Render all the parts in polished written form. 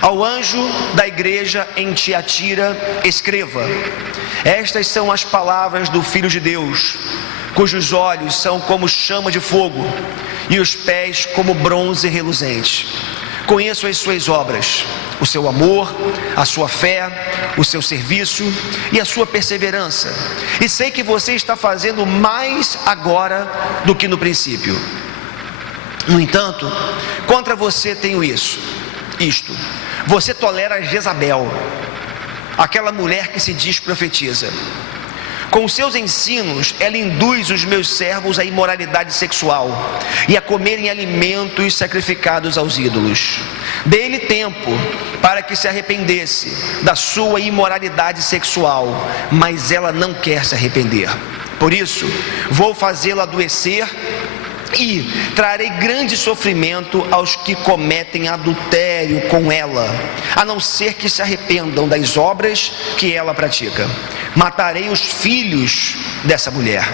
Ao anjo da igreja em Tiatira, escreva: estas são as palavras do Filho de Deus, cujos olhos são como chama de fogo e os pés como bronze reluzente. Conheço as suas obras, o seu amor, a sua fé, o seu serviço e a sua perseverança, e sei que você está fazendo mais agora do que no princípio. No entanto, contra você tenho isto: você tolera Jezabel, aquela mulher que se diz profetiza. Com os seus ensinos, ela induz os meus servos à imoralidade sexual e a comerem alimentos sacrificados aos ídolos. Dê-lhe tempo para que se arrependesse da sua imoralidade sexual, mas ela não quer se arrepender. Por isso, vou fazê-la adoecer e trarei grande sofrimento aos que cometem adultério com ela, a não ser que se arrependam das obras que ela pratica. Matarei os filhos dessa mulher.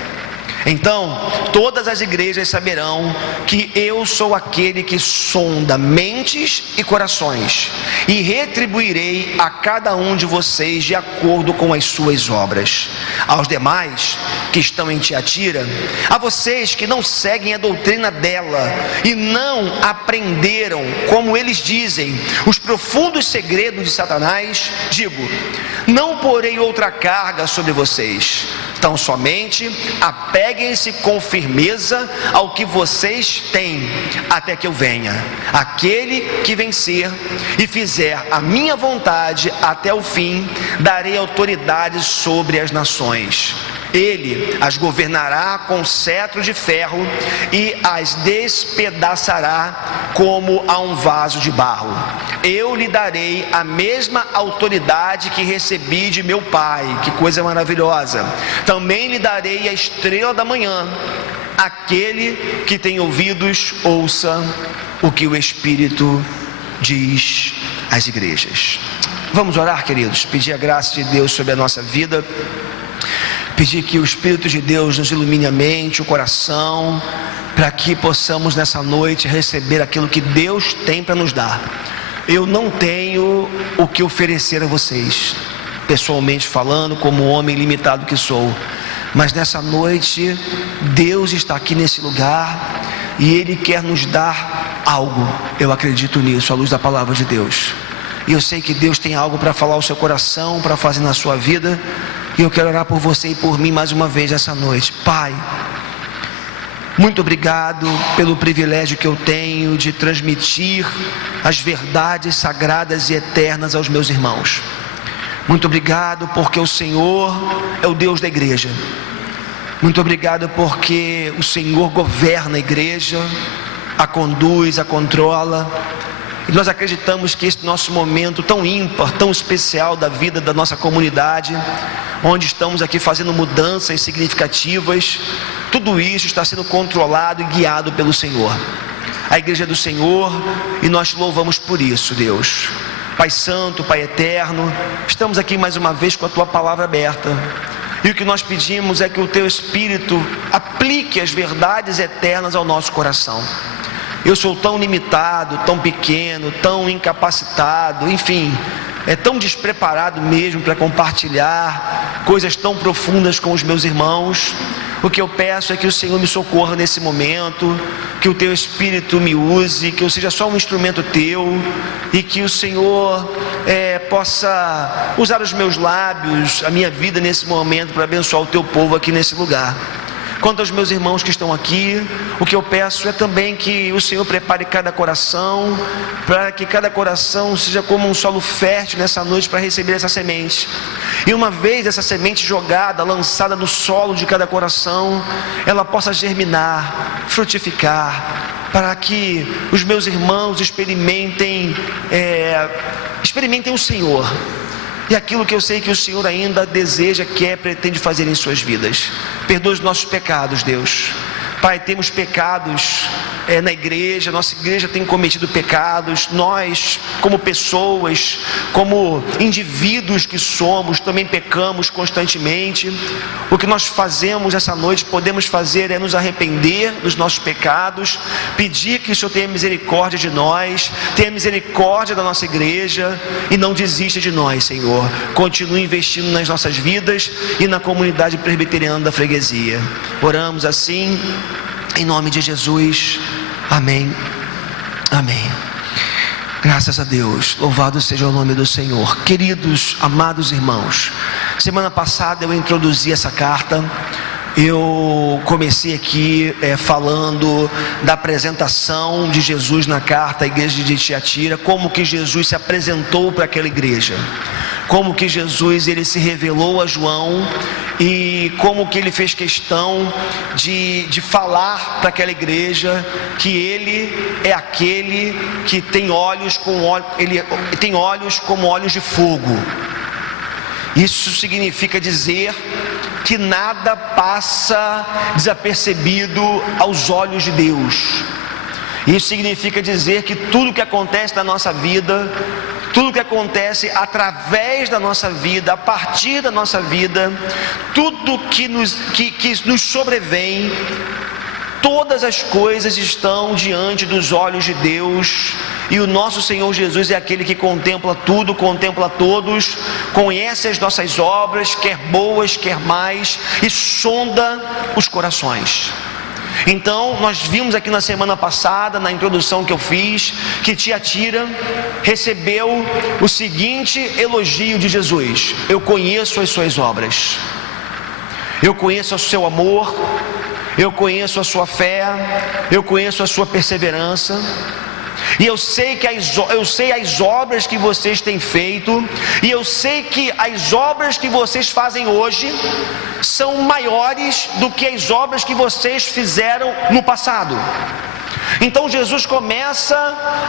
Então todas as igrejas saberão que eu sou aquele que sonda mentes e corações, e retribuirei a cada um de vocês de acordo com as suas obras. Aos demais que estão em Tiatira, a vocês que não seguem a doutrina dela e não aprenderam, como eles dizem, os profundos segredos de Satanás, digo: não porei outra carga sobre vocês. Então somente apeguem-se com firmeza ao que vocês têm, até que eu venha. Aquele que vencer e fizer a minha vontade até o fim, darei autoridade sobre as nações. Ele as governará com cetro de ferro e as despedaçará como a um vaso de barro. Eu lhe darei a mesma autoridade que recebi de meu Pai. Que coisa maravilhosa! Também lhe darei a estrela da manhã. Aquele que tem ouvidos, ouça o que o Espírito diz às igrejas. Vamos orar, queridos, pedir a graça de Deus sobre a nossa vida, pedir que o Espírito de Deus nos ilumine a mente, o coração, para que possamos nessa noite receber aquilo que Deus tem para nos dar. Eu não tenho o que oferecer a vocês, pessoalmente falando, como homem limitado que sou, mas nessa noite Deus está aqui nesse lugar e Ele quer nos dar algo. Eu acredito nisso, à luz da palavra de Deus, e eu sei que Deus tem algo para falar ao seu coração, para fazer na sua vida. E eu quero orar por você e por mim mais uma vez essa noite. Pai, muito obrigado pelo privilégio que eu tenho de transmitir as verdades sagradas e eternas aos meus irmãos. Muito obrigado porque o Senhor é o Deus da igreja. Muito obrigado porque o Senhor governa a igreja, a conduz, a controla. E nós acreditamos que esse nosso momento tão ímpar, tão especial da vida da nossa comunidade, onde estamos aqui fazendo mudanças significativas, tudo isso está sendo controlado e guiado pelo Senhor. A igreja é do Senhor e nós te louvamos por isso, Deus. Pai Santo, Pai Eterno, estamos aqui mais uma vez com a Tua palavra aberta. E o que nós pedimos é que o Teu Espírito aplique as verdades eternas ao nosso coração. Eu sou tão limitado, tão pequeno, tão incapacitado, enfim, é tão despreparado mesmo para compartilhar coisas tão profundas com os meus irmãos. O que eu peço é que o Senhor me socorra nesse momento, que o Teu Espírito me use, que eu seja só um instrumento Teu, e que o Senhor possa usar os meus lábios, a minha vida nesse momento, para abençoar o Teu povo aqui nesse lugar. Quanto aos meus irmãos que estão aqui, o que eu peço é também que o Senhor prepare cada coração, para que cada coração seja como um solo fértil nessa noite para receber essa semente. E uma vez essa semente jogada, lançada no solo de cada coração, ela possa germinar, frutificar, para que os meus irmãos experimentem o Senhor. E aquilo que eu sei que o Senhor ainda deseja, quer, pretende fazer em suas vidas. Perdoa os nossos pecados, Deus. Pai, temos pecados na igreja. Nossa igreja tem cometido pecados. Nós, como pessoas, como indivíduos que somos, também pecamos constantemente. O que nós fazemos essa noite, podemos fazer, é nos arrepender dos nossos pecados, pedir que o Senhor tenha misericórdia de nós, tenha misericórdia da nossa igreja e não desista de nós, Senhor. Continue investindo nas nossas vidas e na comunidade presbiteriana da freguesia. Oramos assim, em nome de Jesus. Amém. Amém. Graças a Deus. Louvado seja o nome do Senhor. Queridos, amados irmãos, semana passada eu introduzi essa carta. Eu comecei aqui falando da apresentação de Jesus na carta à igreja de Tiatira, como que Jesus se apresentou para aquela igreja, como que Jesus ele se revelou a João e como que ele fez questão de falar para aquela igreja que ele é aquele que tem olhos como olhos de fogo. Isso significa dizer que nada passa desapercebido aos olhos de Deus. Isso significa dizer que tudo que acontece na nossa vida, tudo que acontece através da nossa vida, a partir da nossa vida, tudo que nos sobrevém, todas as coisas estão diante dos olhos de Deus. E o nosso Senhor Jesus é aquele que contempla tudo, contempla todos, conhece as nossas obras, quer boas, quer mais, e sonda os corações. Então, nós vimos aqui na semana passada, na introdução que eu fiz, que Tiatira recebeu o seguinte elogio de Jesus: eu conheço as suas obras, eu conheço o seu amor, eu conheço a sua fé, eu conheço a sua perseverança. E eu sei as obras que vocês têm feito, e eu sei que as obras que vocês fazem hoje são maiores do que as obras que vocês fizeram no passado. Então Jesus começa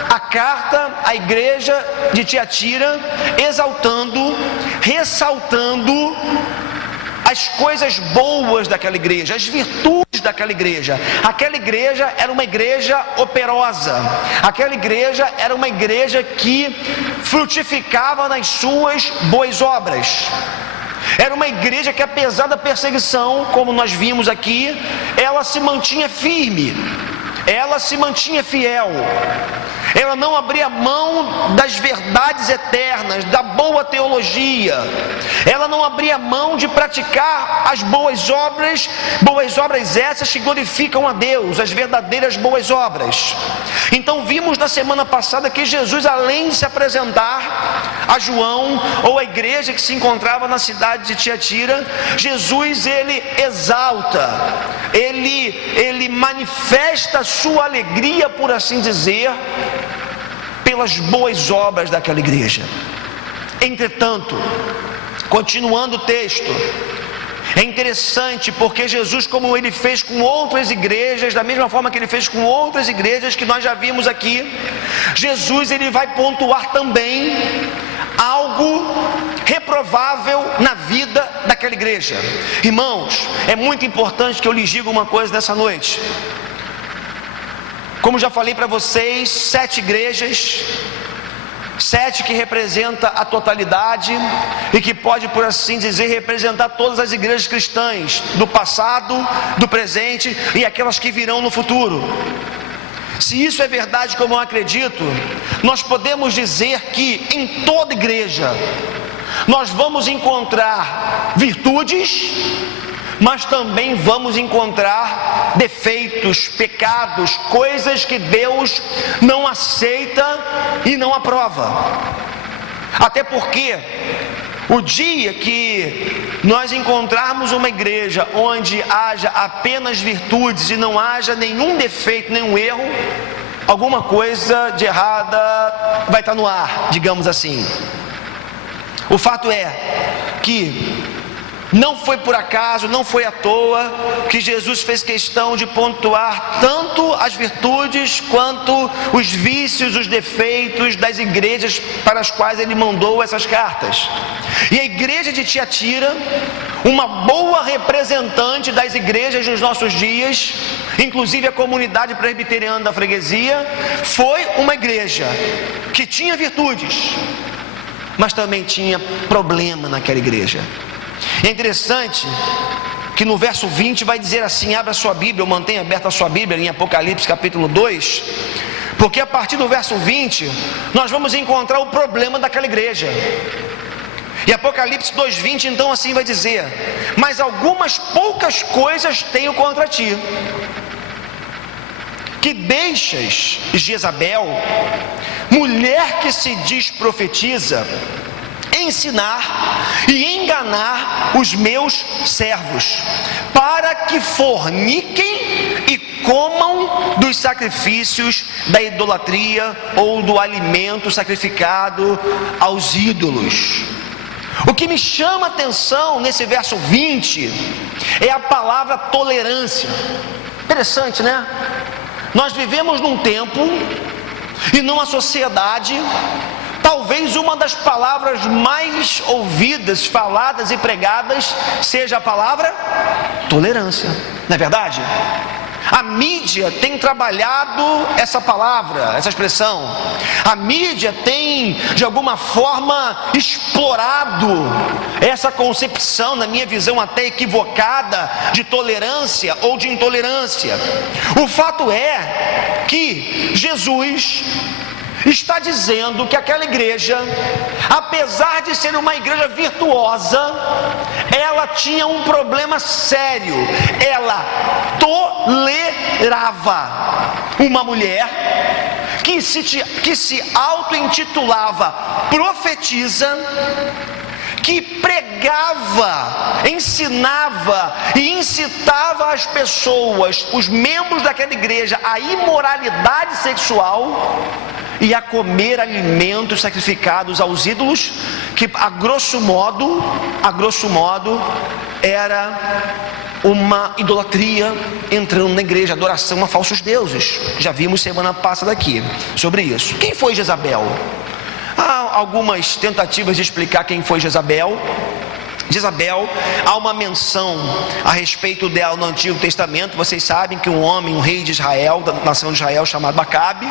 a carta à igreja de Tiatira exaltando, ressaltando as coisas boas daquela igreja, as virtudes daquela igreja. Aquela igreja era uma igreja operosa, aquela igreja era uma igreja que frutificava nas suas boas obras. Era uma igreja que, apesar da perseguição, como nós vimos aqui, ela se mantinha firme, ela se mantinha fiel, ela não abria mão das verdades eternas, da boa teologia, ela não abria mão de praticar as boas obras essas que glorificam a Deus, as verdadeiras boas obras. Então vimos na semana passada que Jesus, além de se apresentar a João ou a igreja que se encontrava na cidade de Tiatira, Jesus ele exalta, ele manifesta a sua alegria, por assim dizer, pelas boas obras daquela igreja. Entretanto, continuando o texto, é interessante porque Jesus, como ele fez com outras igrejas, da mesma forma que ele fez com outras igrejas que nós já vimos aqui, Jesus ele vai pontuar também algo reprovável na vida daquela igreja. Irmãos, é muito importante que eu lhes diga uma coisa nessa noite. Como já falei para vocês, 7 igrejas, 7 que representa a totalidade e que pode, por assim dizer, representar todas as igrejas cristãs do passado, do presente e aquelas que virão no futuro. Se isso é verdade, como eu acredito, nós podemos dizer que em toda igreja nós vamos encontrar virtudes, mas também vamos encontrar defeitos, pecados, coisas que Deus não aceita e não aprova. Até porque o dia que nós encontrarmos uma igreja onde haja apenas virtudes e não haja nenhum defeito, nenhum erro, alguma coisa de errada vai estar no ar, digamos assim. O fato é que não foi por acaso, não foi à toa que Jesus fez questão de pontuar tanto as virtudes quanto os vícios, os defeitos das igrejas para as quais ele mandou essas cartas. E a igreja de Tiatira, uma boa representante das igrejas dos nossos dias, Inclusive a comunidade presbiteriana da freguesia foi uma igreja que tinha virtudes, mas também tinha problema naquela igreja. É interessante que no verso 20 vai dizer assim, abra sua Bíblia, ou mantenha aberta a sua Bíblia em Apocalipse capítulo 2, porque a partir do verso 20 nós vamos encontrar o problema daquela igreja. E Apocalipse 2:20 então assim vai dizer: mas algumas poucas coisas tenho contra ti, que deixas Jezabel, mulher que se diz profetiza, ensinar e enganar os meus servos, para que forniquem e comam dos sacrifícios da idolatria ou do alimento sacrificado aos ídolos. O que me chama a atenção nesse verso 20 é a palavra tolerância. Interessante, né? Nós vivemos num tempo e numa sociedade, talvez uma das palavras mais ouvidas, faladas e pregadas seja a palavra tolerância, não é verdade? A mídia tem trabalhado essa palavra, essa expressão. A mídia tem, de alguma forma, explorado essa concepção, na minha visão até equivocada, de tolerância ou de intolerância. O fato é que Jesus está dizendo que aquela igreja, apesar de ser uma igreja virtuosa, ela tinha um problema sério. Ela tolerava uma mulher que se auto-intitulava profetisa, que pregava, ensinava e incitava as pessoas, os membros daquela igreja, à imoralidade sexual e a comer alimentos sacrificados aos ídolos, que a grosso modo era uma idolatria entrando na igreja, adoração a falsos deuses. Já vimos semana passada aqui sobre isso. Quem foi Jezabel? Há algumas tentativas de explicar quem foi Jezabel. Jezabel, há uma menção a respeito dela no Antigo Testamento. Vocês sabem que um rei de Israel, da nação de Israel, chamado Acabe,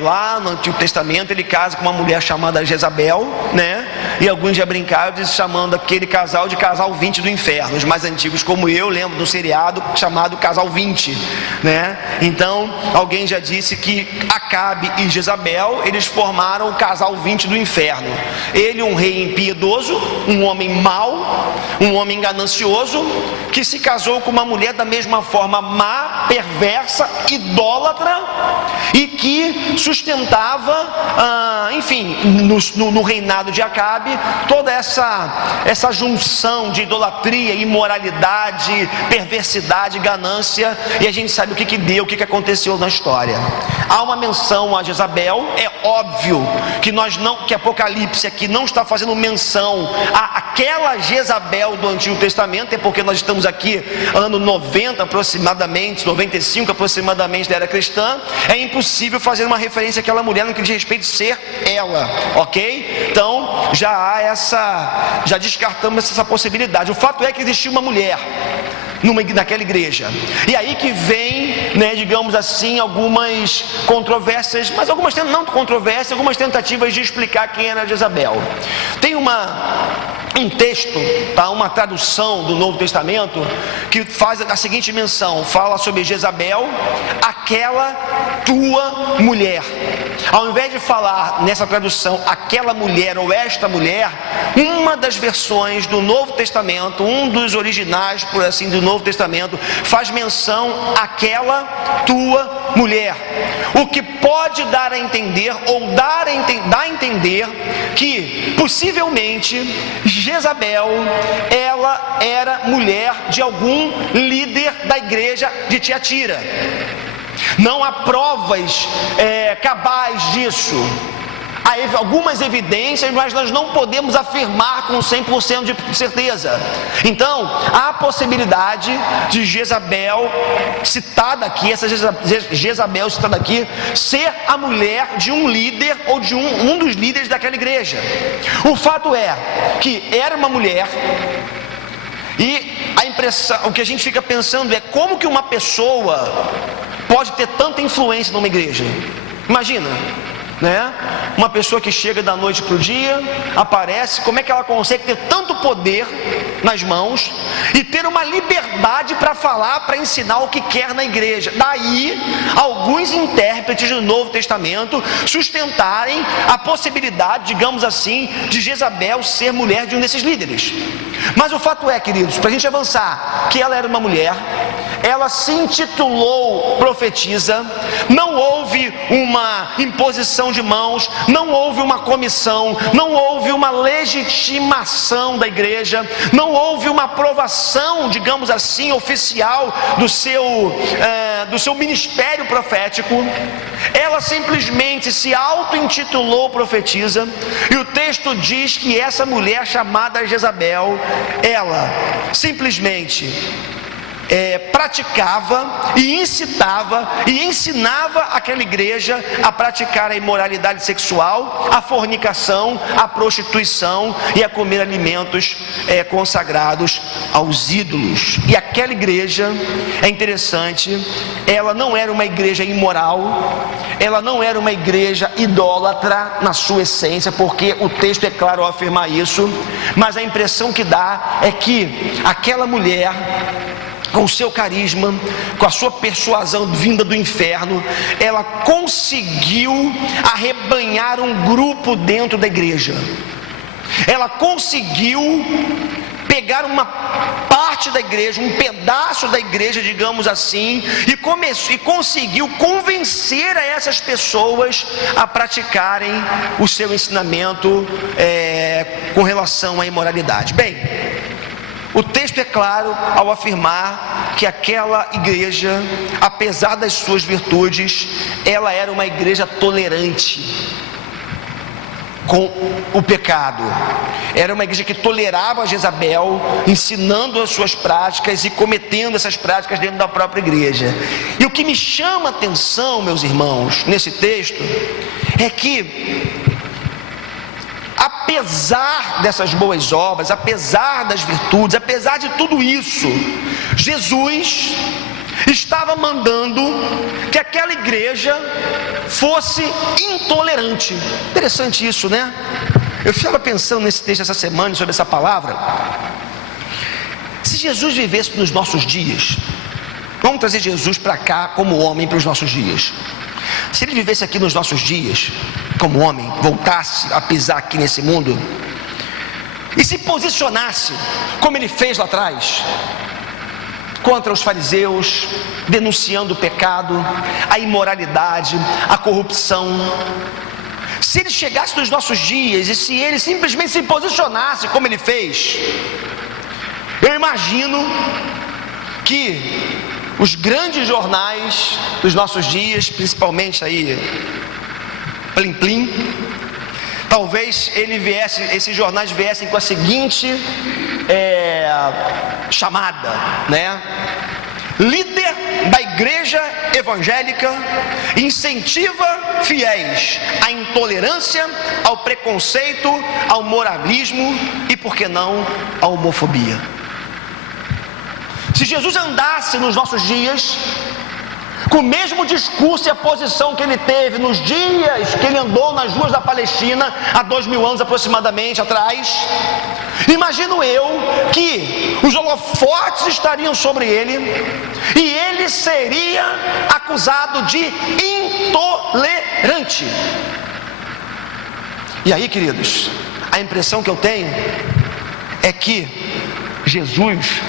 lá no Antigo Testamento, ele casa com uma mulher chamada Jezabel, né? E alguns já brincaram chamando aquele casal de casal 20 do inferno. Os mais antigos como eu lembro de um seriado chamado Casal 20, né? Então alguém já disse que Acabe e Jezabel, eles formaram o casal 20 do inferno. Ele, um rei impiedoso, um homem mau, um homem ganancioso, que se casou com uma mulher da mesma forma má, perversa, idólatra, e que sustentava, enfim, no reinado de Acabe, toda essa junção de idolatria, imoralidade, perversidade, ganância. E a gente sabe o que deu, o que aconteceu na história. Há uma menção a Jezabel. É óbvio que Apocalipse aqui não está fazendo menção àquela Jezabel do Antigo Testamento, é porque nós estamos aqui ano 90 aproximadamente, 95 aproximadamente da era cristã. É impossível fazer uma referência àquela mulher no que diz respeito a ser ela, ok? Então já descartamos essa possibilidade. O fato é que existia uma mulher naquela igreja, e aí que vem, né, digamos assim, algumas controvérsias, mas algumas não controvérsias, algumas tentativas de explicar quem era Jezabel. Tem um texto, uma tradução do Novo Testamento, que faz a seguinte menção, fala sobre Jezabel, aquela tua mulher. Ao invés de falar nessa tradução, aquela mulher ou esta mulher, uma das versões do Novo Testamento, um dos originais, por assim, do Novo Testamento, faz menção àquela tua mulher. O que pode dar a entender, ou dá a entender, que possivelmente Jezabel, ela era mulher de algum líder da igreja de Tiatira. Não há provas cabais disso. Há algumas evidências, mas nós não podemos afirmar com 100% de certeza. Então, há a possibilidade de Jezabel, citada aqui, essa Jezabel citada aqui, ser a mulher de um líder ou de um dos líderes daquela igreja. O fato é que era uma mulher, e o que a gente fica pensando é como que uma pessoa pode ter tanta influência numa igreja. Imagina, né? Uma pessoa que chega da noite para o dia, aparece, como é que ela consegue ter tanto poder nas mãos e ter uma liberdade para falar, para ensinar o que quer na igreja? Daí, alguns intérpretes do Novo Testamento sustentarem a possibilidade, digamos assim, de Jezabel ser mulher de um desses líderes. Mas o fato é, queridos, para a gente avançar, que ela era uma mulher, ela se intitulou profetisa, não houve uma imposição de mãos, não houve uma comissão, não houve uma legitimação da igreja, não houve uma aprovação, digamos assim, oficial do seu ministério profético. Ela simplesmente se auto-intitulou profetisa, e o texto diz que essa mulher chamada Jezabel, ela simplesmente praticava e incitava e ensinava aquela igreja a praticar a imoralidade sexual, a fornicação, a prostituição e a comer alimentos consagrados aos ídolos. E aquela igreja, é interessante, ela não era uma igreja imoral, ela não era uma igreja idólatra na sua essência, porque o texto é claro ao afirmar isso, mas a impressão que dá é que aquela mulher, com o seu carisma, com a sua persuasão vinda do inferno, ela conseguiu arrebanhar um grupo dentro da igreja. Ela conseguiu pegar uma parte da igreja, um pedaço da igreja, digamos assim, e conseguiu convencer a essas pessoas a praticarem o seu ensinamento com relação à imoralidade. Bem, o texto é claro ao afirmar que aquela igreja, apesar das suas virtudes, ela era uma igreja tolerante com o pecado. Era uma igreja que tolerava Jezabel, ensinando as suas práticas e cometendo essas práticas dentro da própria igreja. E o que me chama a atenção, meus irmãos, nesse texto, é que apesar dessas boas obras, apesar das virtudes, apesar de tudo isso, Jesus estava mandando que aquela igreja fosse intolerante. Interessante isso, né? Eu estava pensando nesse texto essa semana, sobre essa palavra. Se Jesus vivesse nos nossos dias, vamos trazer Jesus para cá como homem para os nossos dias. Se ele vivesse aqui nos nossos dias, como homem, voltasse a pisar aqui nesse mundo, e se posicionasse, como ele fez lá atrás, contra os fariseus, denunciando o pecado, a imoralidade, a corrupção. Se ele chegasse nos nossos dias, e se ele simplesmente se posicionasse como ele fez, eu imagino que os grandes jornais dos nossos dias, principalmente aí, Plim Plim, talvez esses jornais viessem com a seguinte chamada, né? Líder da igreja evangélica incentiva fiéis à intolerância, ao preconceito, ao moralismo e, por que não, à homofobia. Se Jesus andasse nos nossos dias com o mesmo discurso e a posição que ele teve nos dias que ele andou nas ruas da Palestina há 2000 anos aproximadamente atrás, imagino eu que os holofotes estariam sobre ele e ele seria acusado de intolerante. E aí, queridos, a impressão que eu tenho é que Jesus,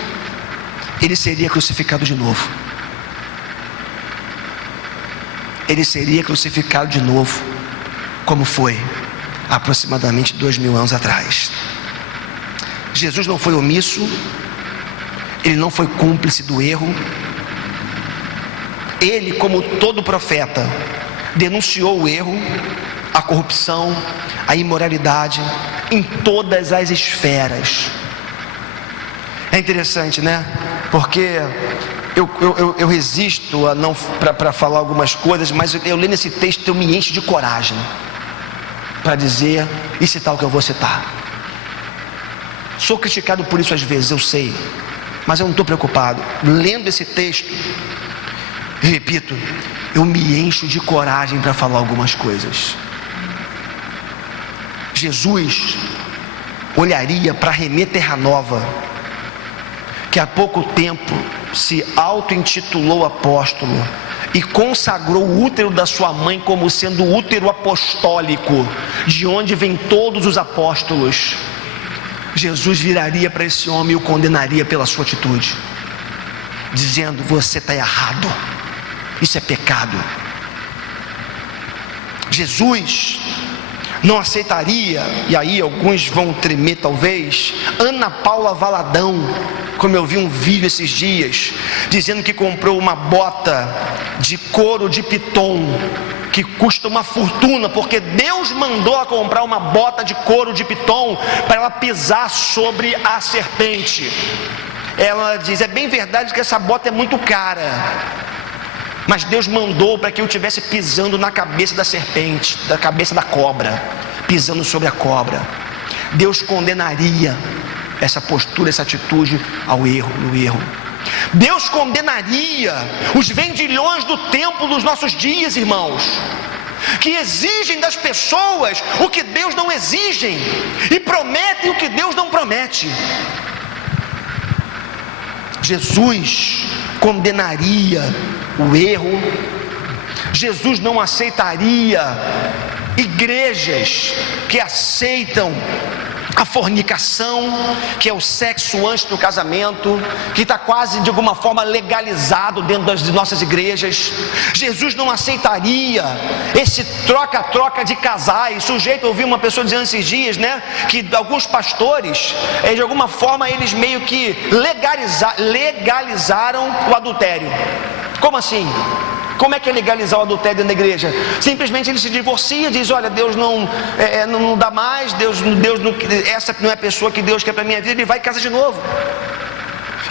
ele seria crucificado de novo. Ele seria crucificado de novo, como foi aproximadamente 2000 anos atrás. Jesus não foi omisso, ele não foi cúmplice do erro. Ele, como todo profeta, denunciou o erro, a corrupção, a imoralidade em todas as esferas. É interessante, né? Porque eu resisto a não para falar algumas coisas, mas eu lendo esse texto eu me encho de coragem para dizer e citar o que eu vou citar. Sou criticado por isso às vezes, eu sei, Mas eu não estou preocupado. Lendo esse texto, eu repito, eu me encho de coragem para falar algumas coisas. Jesus olharia para Renê Terra Nova, que há pouco tempo se auto-intitulou apóstolo e consagrou o útero da sua mãe como sendo o útero apostólico, de onde vêm todos os apóstolos. Jesus viraria para esse homem e o condenaria pela sua atitude, dizendo: você está errado, isso é pecado. Jesus não aceitaria, e aí alguns vão tremer talvez, Ana Paula Valadão, como eu vi um vídeo esses dias, dizendo que comprou uma bota de couro de piton, que custa uma fortuna, porque Deus mandou ela comprar uma bota de couro de piton, para ela pisar sobre a serpente. Ela diz: é bem verdade que essa bota é muito cara, mas Deus mandou para que eu estivesse pisando na cabeça da serpente, da cabeça da cobra, pisando sobre a cobra. Deus condenaria essa postura, essa atitude no erro. Deus condenaria os vendilhões do templo dos nossos dias, irmãos, que exigem das pessoas o que Deus não exige e prometem o que Deus não promete. Jesus condenaria o erro. Jesus não aceitaria igrejas que aceitam a fornicação, que é o sexo antes do casamento, que está quase de alguma forma legalizado dentro das nossas igrejas. Jesus não aceitaria esse troca-troca de casais. Sujeito, eu ouvi uma pessoa dizendo esses dias, né, que alguns pastores, de alguma forma, eles meio que legalizaram o adultério. Como assim? Como é que é legalizar o adultério dentro da igreja? Simplesmente ele se divorcia, diz: olha, Deus não dá mais, Deus não, essa não é a pessoa que Deus quer para a minha vida. Ele vai e casa de novo,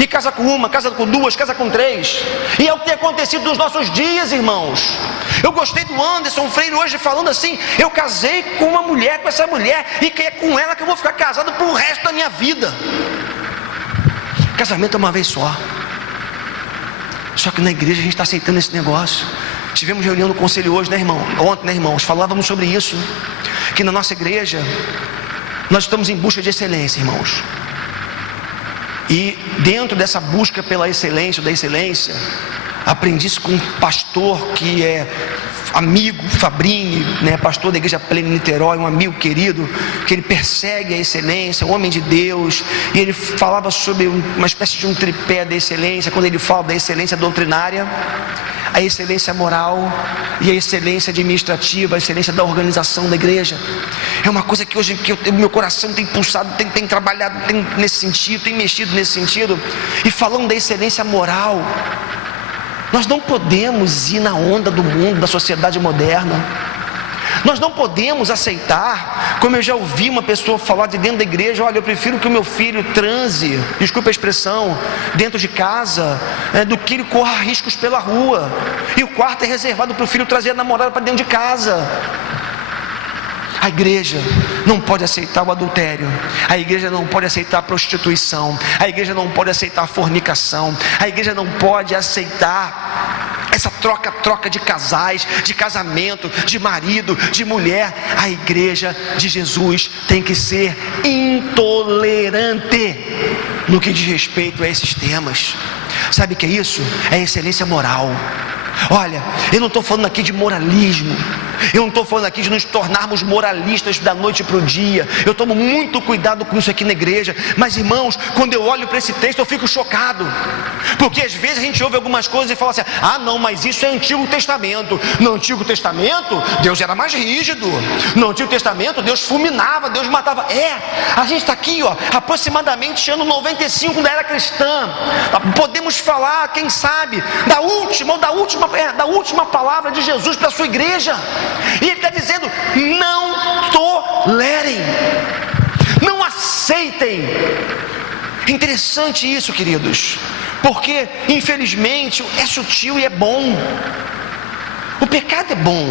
e casa com uma, casa com duas, casa com três. E é o que tem acontecido nos nossos dias, irmãos. Eu gostei do Anderson Freire hoje falando assim: eu casei com uma mulher, com essa mulher, e que é com ela que eu vou ficar casado pro resto da minha vida. Casamento é uma vez só. Só que na igreja a gente está aceitando esse negócio. Tivemos reunião no conselho hoje, né, irmão? Ontem, né, irmãos? Falávamos sobre isso, que na nossa igreja nós estamos em busca de excelência, irmãos. E dentro dessa busca pela excelência, da excelência, aprendi isso com um pastor que é amigo, Fabrini, né, pastor da igreja Plena em Niterói, um amigo querido, que ele persegue a excelência, um homem de Deus, e ele falava sobre uma espécie de um tripé da excelência. Quando ele fala da excelência doutrinária, a excelência moral e a excelência administrativa, a excelência da organização da igreja. É uma coisa que hoje meu coração tem pulsado, tem trabalhado nesse sentido, tem mexido nesse sentido. E falando da excelência moral, nós não podemos ir na onda do mundo, da sociedade moderna. Nós não podemos aceitar, como eu já ouvi uma pessoa falar de dentro da igreja: olha, eu prefiro que o meu filho transe, desculpa a expressão, dentro de casa, do que ele corra riscos pela rua. E o quarto é reservado para o filho trazer a namorada para dentro de casa. A igreja não pode aceitar o adultério, a igreja não pode aceitar a prostituição, a igreja não pode aceitar a fornicação, a igreja não pode aceitar essa troca de casais, de casamento, de marido, de mulher. A igreja de Jesus tem que ser intolerante no que diz respeito a esses temas. Sabe o que é isso? É excelência moral. Olha, eu não estou falando aqui de moralismo, eu não estou falando aqui de nos tornarmos moralistas da noite para o dia. Eu tomo muito cuidado com isso aqui na igreja. Mas, irmãos, quando eu olho para esse texto eu fico chocado, porque às vezes a gente ouve algumas coisas e fala assim: ah não, mas isso é Antigo Testamento. No Antigo Testamento Deus era mais rígido, no Antigo Testamento Deus fulminava, Deus matava. A gente está aqui, aproximadamente ano 95 da era cristã. Podemos falar, quem sabe, da última palavra de Jesus para a sua igreja. E ele está dizendo: não tolerem, não aceitem. Interessante isso, queridos, porque infelizmente é sutil e é bom. O pecado é bom,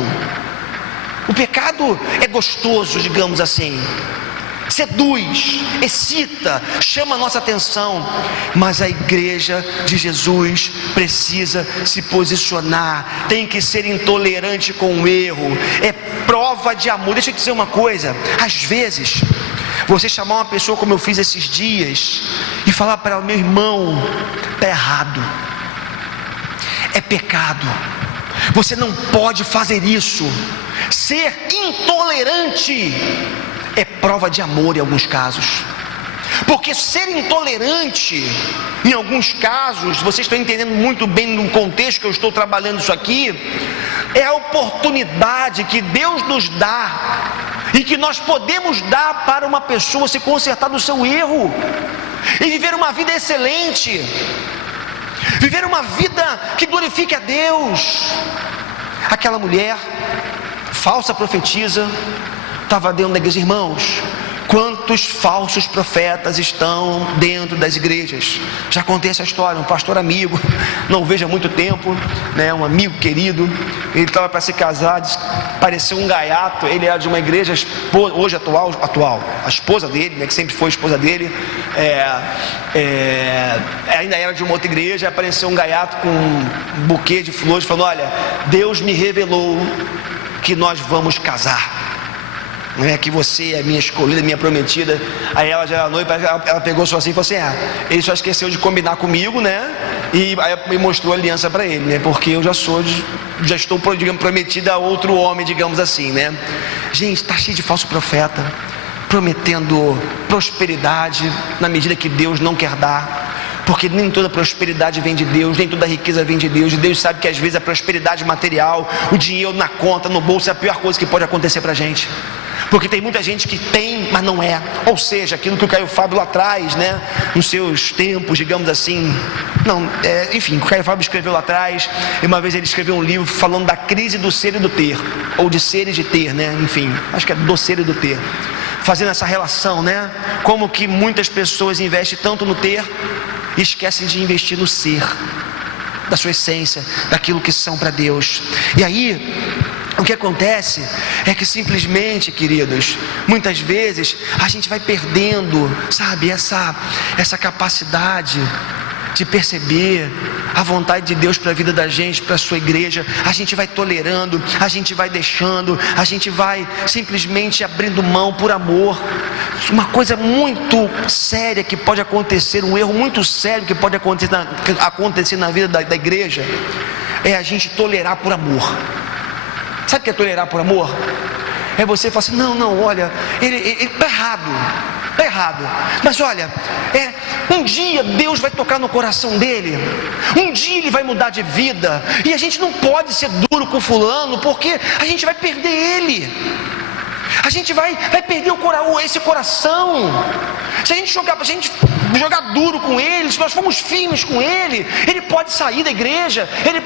o pecado é gostoso, digamos assim. seduz, excita, chama a nossa atenção, mas a igreja de Jesus precisa se posicionar, tem que ser intolerante com o erro, é prova de amor. Deixa eu te dizer uma coisa, às vezes, você chamar uma pessoa como eu fiz esses dias, e falar para ela: meu irmão, está errado, é pecado, você não pode fazer isso. Ser intolerante é prova de amor em alguns casos, porque ser intolerante, em alguns casos, vocês estão entendendo muito bem no contexto que eu estou trabalhando isso aqui, é a oportunidade que Deus nos dá, e que nós podemos dar para uma pessoa se consertar do seu erro, e viver uma vida excelente, viver uma vida que glorifique a Deus. Aquela mulher, falsa profetisa, estava dentro da igreja. Irmãos, quantos falsos profetas estão dentro das igrejas? Já contei essa história. Um pastor amigo, não vejo há muito tempo, né, um amigo querido, ele estava para se casar, pareceu um gaiato. Ele era de uma igreja, hoje atual, a esposa dele, né, que sempre foi a esposa dele, ainda era de uma outra igreja. Apareceu um gaiato com um buquê de flores, falando: olha, Deus me revelou que nós vamos casar, não é que você é minha escolhida, minha prometida. Aí ela já era noiva, ela pegou só assim e falou assim: ele só esqueceu de combinar comigo, né? E aí me mostrou a aliança para ele, né? Porque eu já estou, digamos, prometida a outro homem, digamos assim, né? Gente, está cheio de falso profeta, prometendo prosperidade na medida que Deus não quer dar. Porque nem toda prosperidade vem de Deus, nem toda riqueza vem de Deus. E Deus sabe que às vezes a prosperidade material, o dinheiro na conta, no bolso, é a pior coisa que pode acontecer para a gente. Porque tem muita gente que tem, mas não é. Ou seja, aquilo que o Caio Fábio lá atrás, né, nos seus tempos, digamos assim, enfim, o Caio Fábio escreveu lá atrás, e uma vez ele escreveu um livro falando da crise do ser e do ter, ou de ser e de ter, né, enfim, acho que é do ser e do ter, fazendo essa relação, né, como que muitas pessoas investem tanto no ter e esquecem de investir no ser, da sua essência, daquilo que são para Deus. E aí, o que acontece é que simplesmente, queridos, muitas vezes a gente vai perdendo, sabe, essa capacidade de perceber a vontade de Deus para a vida da gente, para a sua igreja. A gente vai tolerando, a gente vai deixando, a gente vai simplesmente abrindo mão por amor. Uma coisa muito séria que pode acontecer, um erro muito sério que pode acontecer na vida da igreja, é a gente tolerar por amor. Sabe o que é tolerar por amor? É você falar assim: não, olha, ele está errado, mas olha, um dia Deus vai tocar no coração dele, um dia ele vai mudar de vida, e a gente não pode ser duro com fulano, porque a gente vai perder ele, a gente vai perder esse coração. Se a gente jogar duro com ele, se nós formos firmes com ele, ele pode sair da igreja, ele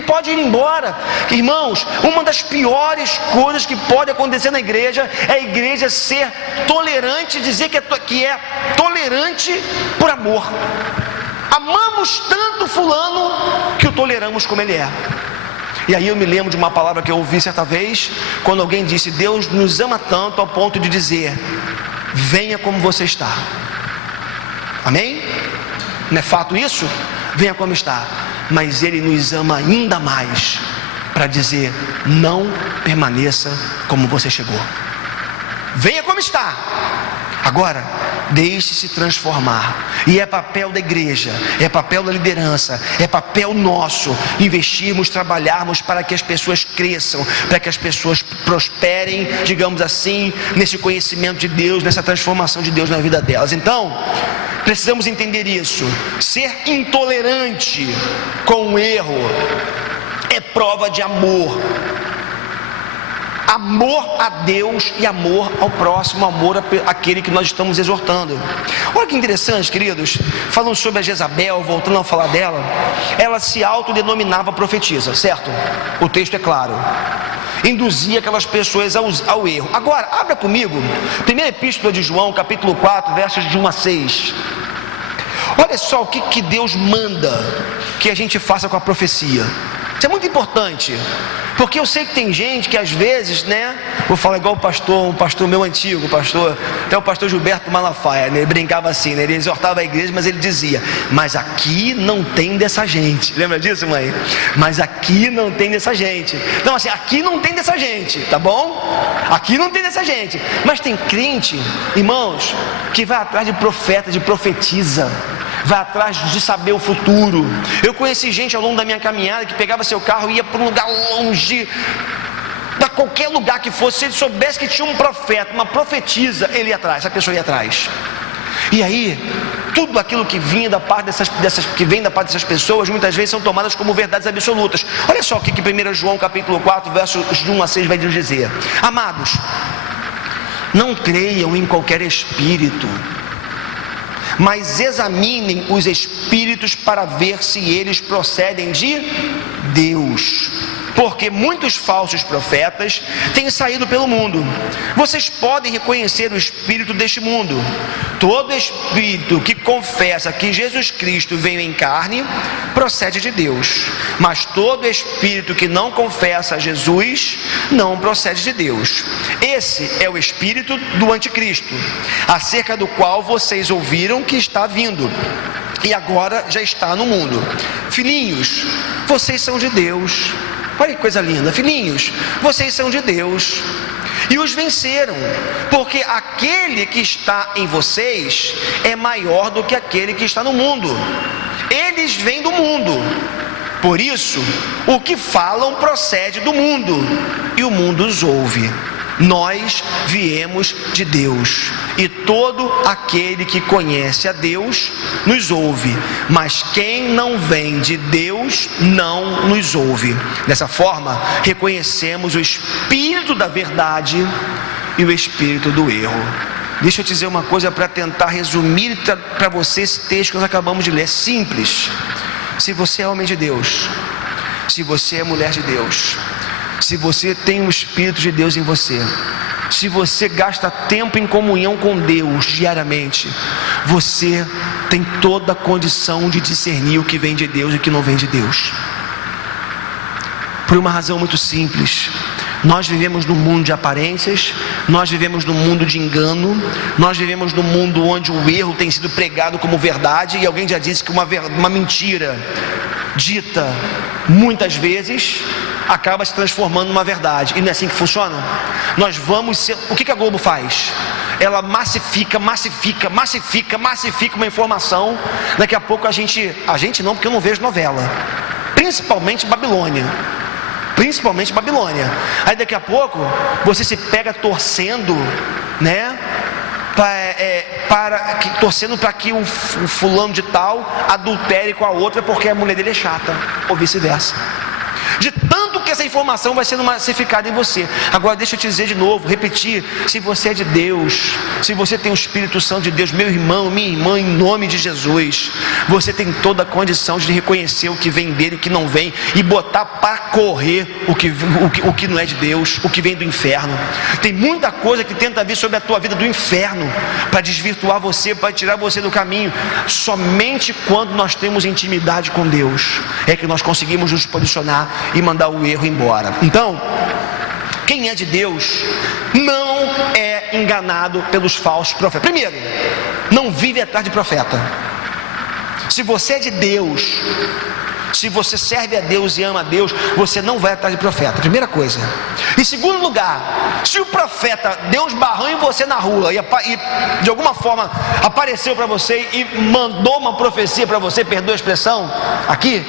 pode ir embora. Irmãos, uma das piores coisas que pode acontecer na igreja é a igreja ser tolerante, dizer que é tolerante por amor. Amamos tanto fulano que o toleramos como ele é. E aí eu me lembro de uma palavra que eu ouvi certa vez, quando alguém disse: Deus nos ama tanto ao ponto de dizer: venha como você está. Amém? Não é fato isso? Venha como está. Mas Ele nos ama ainda mais para dizer: não permaneça como você chegou. Venha como está. Agora, deixe-se transformar. E é papel da igreja, é papel da liderança, é papel nosso investirmos, trabalharmos para que as pessoas cresçam, para que as pessoas prosperem, digamos assim, nesse conhecimento de Deus, nessa transformação de Deus na vida delas. Então, precisamos entender isso. Ser intolerante com o erro é prova de amor. Amor a Deus e amor ao próximo, amor àquele que nós estamos exortando. Olha que interessante, queridos, falando sobre a Jezabel, voltando a falar dela, ela se autodenominava profetisa, certo? O texto é claro, induzia aquelas pessoas ao erro. Agora, abra comigo, primeira epístola de João, capítulo 4, versos de 1 a 6. Olha só o que Deus manda que a gente faça com a profecia. Isso é muito importante. Porque eu sei que tem gente que às vezes, né, vou falar igual um pastor meu antigo, até o pastor Gilberto Malafaia, né, ele brincava assim, né, ele exortava a igreja, mas ele dizia: mas aqui não tem dessa gente. Lembra disso, mãe? Mas aqui não tem dessa gente. Então assim, aqui não tem dessa gente, tá bom? Aqui não tem dessa gente. Mas tem crente, irmãos, que vai atrás de profeta, de profetisa, vai atrás de saber o futuro. Eu conheci gente ao longo da minha caminhada que pegava seu carro e ia para um lugar longe, para qualquer lugar que fosse. Se ele soubesse que tinha um profeta, uma profetisa, ele ia atrás, essa pessoa ia atrás. E aí, tudo aquilo que vinha da parte que vem da parte dessas pessoas, muitas vezes são tomadas como verdades absolutas. Olha só o que 1 João capítulo 4, versos de 1 a 6 vai dizer: amados, não creiam em qualquer espírito, mas examinem os espíritos para ver se eles procedem de Deus, porque muitos falsos profetas têm saído pelo mundo. Vocês podem reconhecer o espírito deste mundo. Todo espírito que confessa que Jesus Cristo veio em carne procede de Deus, mas todo espírito que não confessa Jesus não procede de Deus. Esse é o espírito do anticristo, acerca do qual vocês ouviram que está vindo e agora já está no mundo. Filhinhos, vocês são de Deus. Olha que coisa linda. Filhinhos, vocês são de Deus e os venceram, porque aquele que está em vocês é maior do que aquele que está no mundo. Eles vêm do mundo, por isso o que falam procede do mundo e o mundo os ouve. Nós viemos de Deus, e todo aquele que conhece a Deus nos ouve, mas quem não vem de Deus não nos ouve. Dessa forma, reconhecemos o espírito da verdade e o espírito do erro. Deixa eu te dizer uma coisa para tentar resumir para você esse texto que nós acabamos de ler. É simples. Se você é homem de Deus, se você é mulher de Deus, se você tem o Espírito de Deus em você, se você gasta tempo em comunhão com Deus diariamente, você tem toda a condição de discernir o que vem de Deus e o que não vem de Deus. Por uma razão muito simples: nós vivemos num mundo de aparências, nós vivemos num mundo de engano, nós vivemos num mundo onde o erro tem sido pregado como verdade, e alguém já disse que uma mentira dita muitas vezes acaba se transformando numa verdade, e não é assim que funciona. Nós vamos ser... O que a Globo faz? Ela massifica uma informação. Daqui a pouco a gente não, porque eu não vejo novela, principalmente Babilônia. Aí daqui a pouco você se pega torcendo, né, torcendo para que o fulano de tal adultere com a outra porque a mulher dele é chata, ou vice-versa. De tanto que essa informação vai sendo massificada em você. Agora deixa eu te dizer de novo, repetir: se você é de Deus, se você tem o Espírito Santo de Deus, meu irmão, minha irmã, em nome de Jesus, você tem toda a condição de reconhecer o que vem dele e o que não vem, e botar para correr o que não é de Deus, o que vem do inferno. Tem muita coisa que tenta vir sobre a tua vida do inferno, para desvirtuar você, para tirar você do caminho. Somente quando nós temos intimidade com Deus é que nós conseguimos nos posicionar e mandar o erro embora. Então, quem é de Deus não é enganado pelos falsos profetas. Primeiro, não vive atrás de profeta. Se você é de Deus, se você serve a Deus e ama a Deus, você não vai atrás de profeta. Primeira coisa. Em segundo lugar, se o profeta deu uns barrão em você na rua e de alguma forma apareceu para você e mandou uma profecia para você, perdoa a expressão aqui,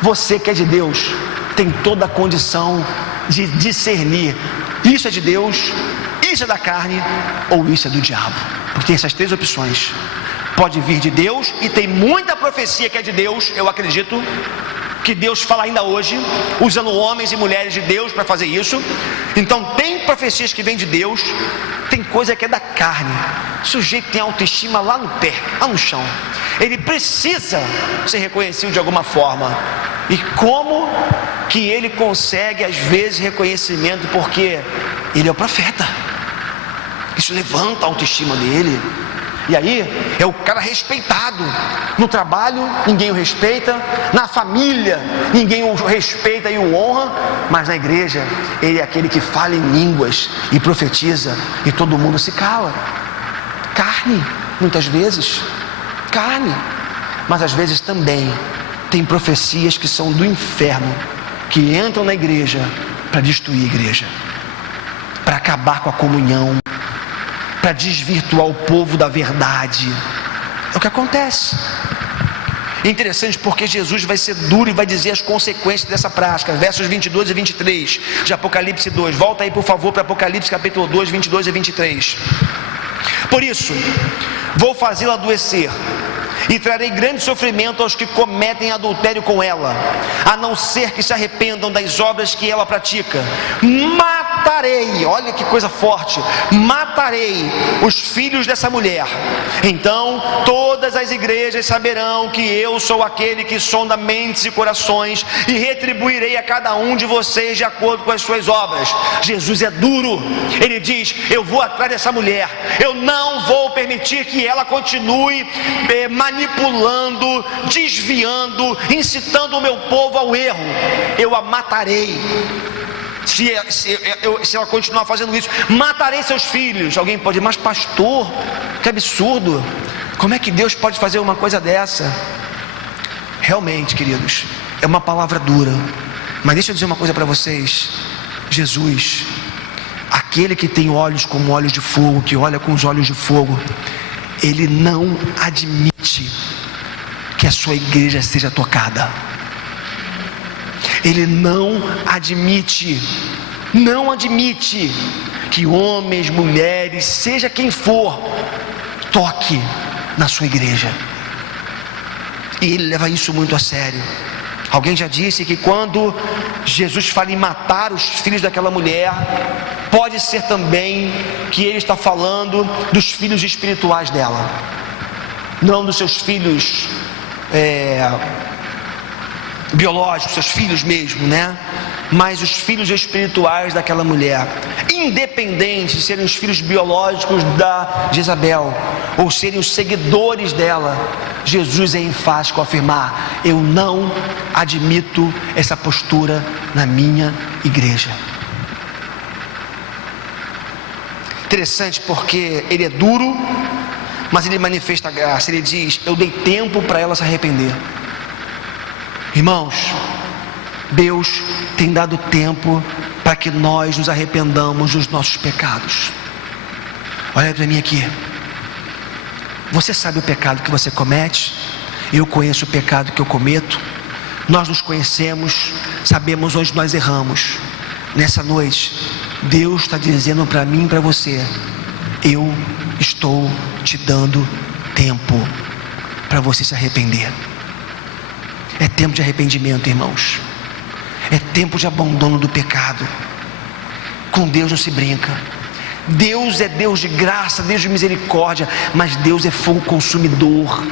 você que é de Deus tem toda a condição de discernir: isso é de Deus, isso é da carne, ou isso é do diabo. Porque tem essas três opções. Pode vir de Deus, e tem muita profecia que é de Deus. Eu acredito que Deus fala ainda hoje, usando homens e mulheres de Deus para fazer isso. Então tem profecias que vêm de Deus, tem coisa que é da carne. O sujeito tem autoestima lá no pé, lá no chão, ele precisa ser reconhecido de alguma forma. E como que ele consegue às vezes reconhecimento? Porque ele é o profeta. Isso levanta a autoestima dele. E aí é o cara respeitado. No trabalho ninguém o respeita, na família ninguém o respeita e o honra, mas na igreja ele é aquele que fala em línguas e profetiza e todo mundo se cala. Carne, muitas vezes, carne, mas às vezes também tem profecias que são do inferno, que entram na igreja para destruir a igreja, para acabar com a comunhão, para desvirtuar o povo da verdade. É o que acontece. É interessante porque Jesus vai ser duro e vai dizer as consequências dessa prática. Versos 22 e 23 de Apocalipse 2. Volta aí por favor para Apocalipse capítulo 2, 22 e 23. Por isso, vou fazê-la adoecer e trarei grande sofrimento aos que cometem adultério com ela, a não ser que se arrependam das obras que ela pratica. Matarei, olha que coisa forte, matarei os filhos dessa mulher. Então todas as igrejas saberão que eu sou aquele que sonda mentes e corações, e retribuirei a cada um de vocês de acordo com as suas obras. Jesus é duro, ele diz: eu vou atrás dessa mulher, eu não vou permitir que ela continue manipulando, desviando, incitando o meu povo ao erro. Eu a matarei. Se ela continuar fazendo isso, matarei seus filhos. Alguém pode dizer: mas pastor, que absurdo, como é que Deus pode fazer uma coisa dessa? Realmente, queridos, é uma palavra dura, mas deixa eu dizer uma coisa para vocês. Jesus, aquele que tem olhos como olhos de fogo, que olha com os olhos de fogo, ele não admite que a sua igreja seja tocada. Ele não admite que homens, mulheres, seja quem for, toque na sua igreja. E ele leva isso muito a sério. Alguém já disse que quando Jesus fala em matar os filhos daquela mulher, pode ser também que ele está falando dos filhos espirituais dela, não dos seus filhos biológicos, seus filhos mesmo, né? Mas os filhos espirituais daquela mulher, independente de serem os filhos biológicos da Jezabel ou serem os seguidores dela, Jesus é enfático ao afirmar: eu não admito essa postura na minha igreja. Interessante porque ele é duro, mas ele manifesta a graça. Ele diz: eu dei tempo para ela se arrepender. Irmãos, Deus tem dado tempo para que nós nos arrependamos dos nossos pecados. Olha para mim aqui. Você sabe o pecado que você comete? Eu conheço o pecado que eu cometo. Nós nos conhecemos, sabemos onde nós erramos. Nessa noite, Deus está dizendo para mim e para você: eu estou te dando tempo para você se arrepender. É tempo de arrependimento, irmãos. É tempo de abandono do pecado. Com Deus não se brinca. Deus é Deus de graça, Deus de misericórdia, mas Deus é fogo consumidor.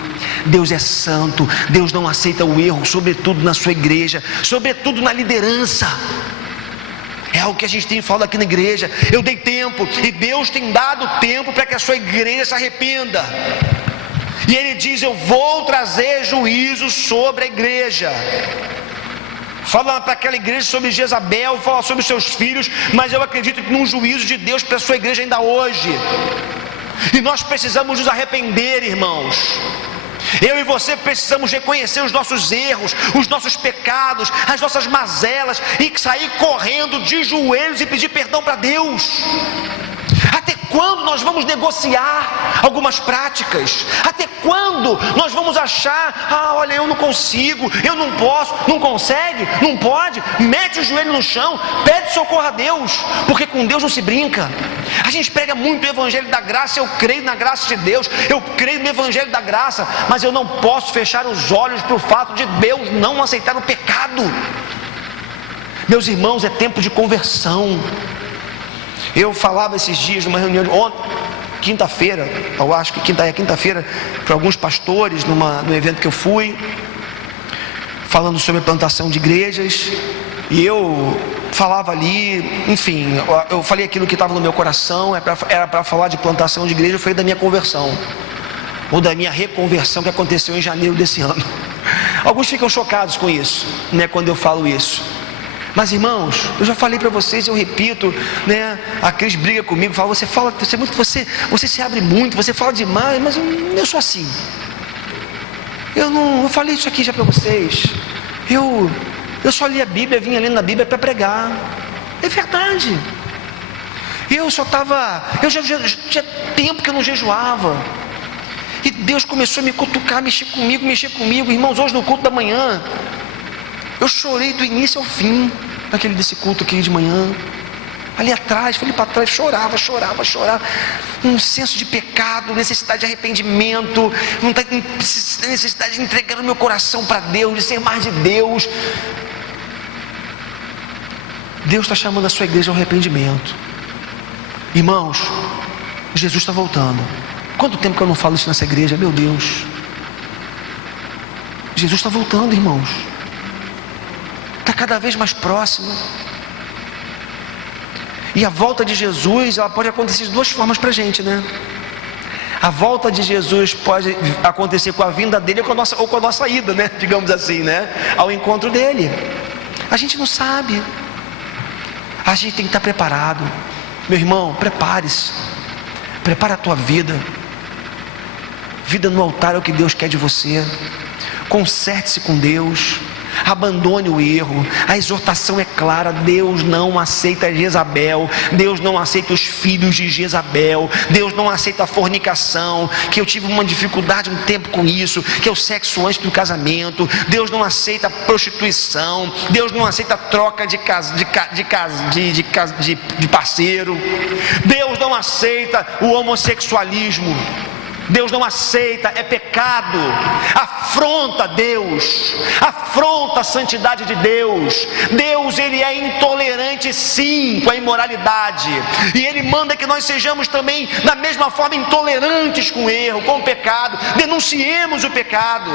Deus é santo. Deus não aceita o erro, sobretudo na sua igreja, sobretudo na liderança. É algo que a gente tem falado aqui na igreja. Eu dei tempo, e Deus tem dado tempo para que a sua igreja se arrependa. E ele diz: eu vou trazer juízo sobre a igreja. Fala para aquela igreja sobre Jezabel, fala sobre os seus filhos, mas eu acredito num juízo de Deus para a sua igreja ainda hoje. E nós precisamos nos arrepender, irmãos. Eu e você precisamos reconhecer os nossos erros, os nossos pecados, as nossas mazelas, e sair correndo de joelhos e pedir perdão para Deus. Até quando nós vamos negociar algumas práticas? Até quando nós vamos achar: olha, eu não consigo, eu não posso? Não consegue? Não pode? Mete o joelho no chão, pede socorro a Deus, porque com Deus não se brinca. A gente prega muito o evangelho da graça. Eu creio na graça de Deus, eu creio no evangelho da graça, mas eu não posso fechar os olhos para o fato de Deus não aceitar o pecado. Meus irmãos, é tempo de conversão. Eu falava esses dias numa reunião, quinta-feira, eu acho que quinta-feira, para alguns pastores, num evento que eu fui, falando sobre a plantação de igrejas, e eu falava ali, enfim, eu falei aquilo que estava no meu coração. Era para falar de plantação de igreja. Eu falei da minha conversão. ou da minha reconversão que aconteceu em janeiro desse ano. Alguns ficam chocados com isso, né, quando eu falo isso. Mas irmãos, eu já falei para vocês, eu repito, né? A Cris briga comigo, fala, você se abre muito, você fala demais, mas eu sou assim. Eu falei isso aqui já para vocês. Eu só li a Bíblia, vinha lendo a Bíblia para pregar. É verdade. Eu já tinha tempo que eu não jejuava. E Deus começou a me cutucar, mexer comigo. Irmãos, hoje no culto da manhã, eu chorei do início ao fim desse culto aqui de manhã. Ali atrás, fui ali para trás, chorava. Um senso de pecado, necessidade de arrependimento, necessidade de entregar o meu coração para Deus, de ser mais de Deus. Deus está chamando a sua igreja ao arrependimento. Irmãos, Jesus está voltando. Quanto tempo que eu não falo isso nessa igreja? Meu Deus. Jesus está voltando, irmãos. Está cada vez mais próximo. E a volta de Jesus, ela pode acontecer de duas formas para a gente, né? A volta de Jesus pode acontecer com a vinda dele ou com a nossa ida, né? Digamos assim, né? Ao encontro dele. A gente não sabe. A gente tem que estar preparado. Meu irmão, prepare-se. Prepara a tua vida. Vida no altar é o que Deus quer de você. Conserte-se com Deus. Abandone o erro. A exortação é clara. Deus não aceita Jezabel. Deus não aceita os filhos de Jezabel. Deus não aceita a fornicação, que eu tive uma dificuldade um tempo com isso, que é o sexo antes do casamento. Deus não aceita a prostituição. Deus não aceita a troca de parceiro. Deus não aceita o homossexualismo. Deus não aceita, é pecado, afronta Deus, afronta a santidade de Deus. Deus, Ele é intolerante sim com a imoralidade, e Ele manda que nós sejamos também da mesma forma intolerantes com o erro, com o pecado. Denunciemos o pecado.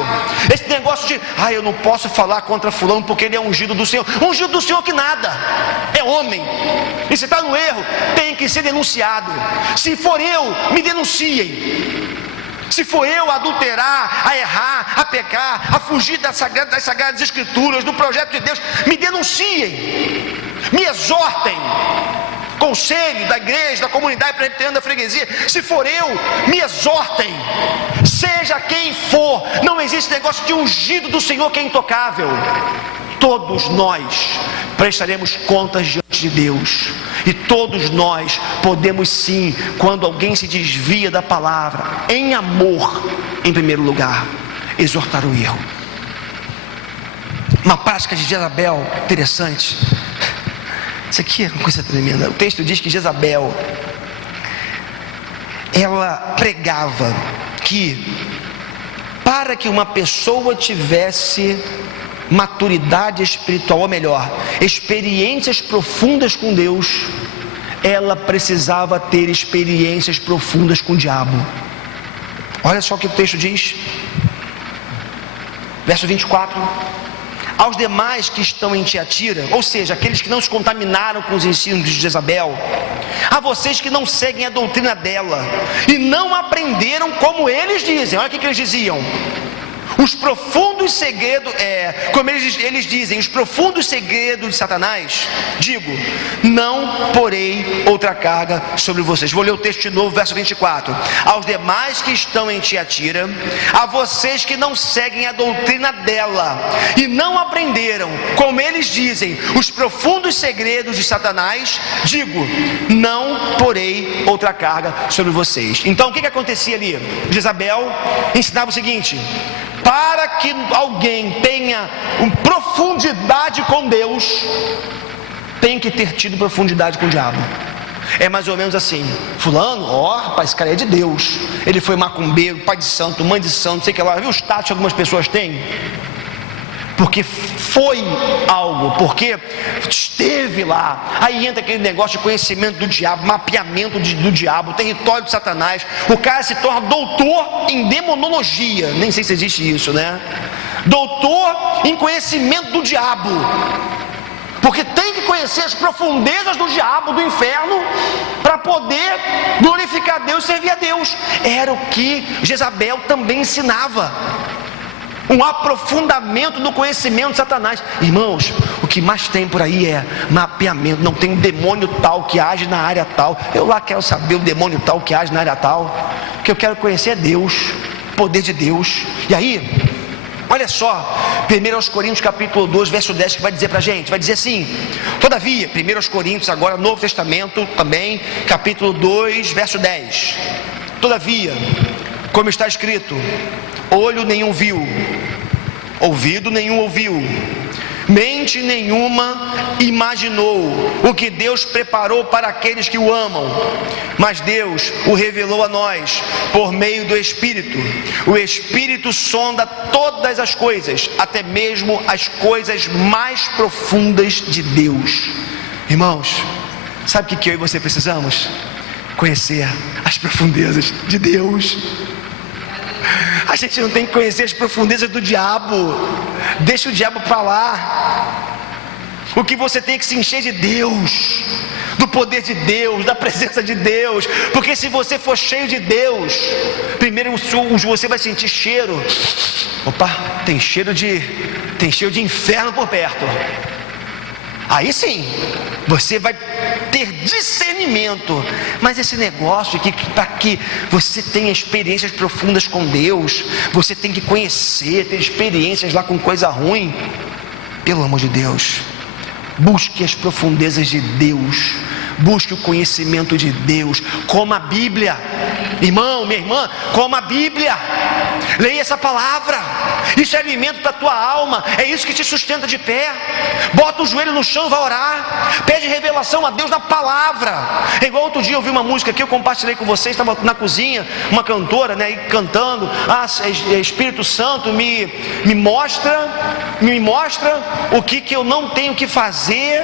Esse negócio de, eu não posso falar contra fulano porque ele é ungido do Senhor. Ungido do Senhor que nada, é homem, e se está no erro, tem que ser denunciado. Se for eu, me denunciem. Se for eu a adulterar, a errar, a pecar, a fugir das sagradas escrituras, do projeto de Deus, me denunciem, me exortem. Conselho da igreja, da comunidade presbiteriana da freguesia, se for eu, me exortem. Seja quem for, não existe negócio de ungido do Senhor que é intocável. Todos nós prestaremos contas diante de Deus, e todos nós podemos sim, quando alguém se desvia da palavra, em amor, em primeiro lugar, exortar o erro. Uma prática de Jezabel interessante. Isso aqui é uma coisa tremenda. O texto diz que Jezabel, ela pregava que para que uma pessoa tivesse maturidade espiritual, ou melhor, experiências profundas com Deus, ela precisava ter experiências profundas com o diabo. Olha só o que o texto diz, verso 24: aos demais que estão em Tiatira, ou seja, aqueles que não se contaminaram com os ensinos de Jezabel, a vocês que não seguem a doutrina dela e não aprenderam como eles dizem. Olha o que eles diziam: os profundos segredos, como eles dizem, os profundos segredos de Satanás, digo, não porei outra carga sobre vocês. Vou ler o texto de novo, verso 24: aos demais que estão em Tiatira, a vocês que não seguem a doutrina dela e não aprenderam, como eles dizem, os profundos segredos de Satanás, digo, não porei outra carga sobre vocês. Então o que acontecia ali? Jezabel ensinava o seguinte: para que alguém tenha profundidade com Deus, tem que ter tido profundidade com o diabo. É mais ou menos assim: fulano, rapaz, esse cara é de Deus, ele foi macumbeiro, pai de santo, mãe de santo, não sei o que lá. Viu o status que algumas pessoas têm? Porque foi algo, porque esteve lá. Aí entra aquele negócio de conhecimento do diabo, mapeamento do diabo, território de Satanás. O cara se torna doutor em demonologia, nem sei se existe isso, né? Doutor em conhecimento do diabo. porque tem que conhecer as profundezas do diabo, do inferno, para poder glorificar Deus e servir a Deus. Era o que Jezabel também ensinava, um aprofundamento do conhecimento de Satanás. Irmãos, o que mais tem por aí é mapeamento. Não tem um demônio tal que age na área tal, eu lá quero saber o demônio tal que age na área tal. O que eu quero conhecer é Deus, o poder de Deus. E aí, olha só, 1 Coríntios capítulo 2, verso 10, que vai dizer para a gente, vai dizer assim: todavia, 1 Coríntios agora, Novo Testamento também, capítulo 2, verso 10, todavia, como está escrito, olho nenhum viu, ouvido nenhum ouviu, mente nenhuma imaginou o que Deus preparou para aqueles que o amam, mas Deus o revelou a nós por meio do Espírito. O Espírito sonda todas as coisas, até mesmo as coisas mais profundas de Deus. Irmãos, sabe o que eu e você precisamos? Conhecer as profundezas de Deus. A gente não tem que conhecer as profundezas do diabo. Deixa o diabo para lá. O que você tem que se encher de Deus, do poder de Deus, da presença de Deus. Porque se você for cheio de Deus, primeiro você vai sentir cheiro. Opa, tem cheiro de inferno por perto. Aí sim, você vai ter discernimento. Mas esse negócio de que para que você tenha experiências profundas com Deus, você tem que conhecer, ter experiências lá com coisa ruim. Pelo amor de Deus, busque as profundezas de Deus, busque o conhecimento de Deus. Coma a Bíblia, irmão, minha irmã, coma a Bíblia, leia essa palavra. Isso é alimento para a tua alma, é isso que te sustenta de pé. Bota o joelho no chão e vai orar, pede revelação a Deus na palavra. É igual outro dia eu vi uma música que eu compartilhei com vocês, estava na cozinha, uma cantora, né, cantando: Espírito Santo me mostra o que eu não tenho que fazer.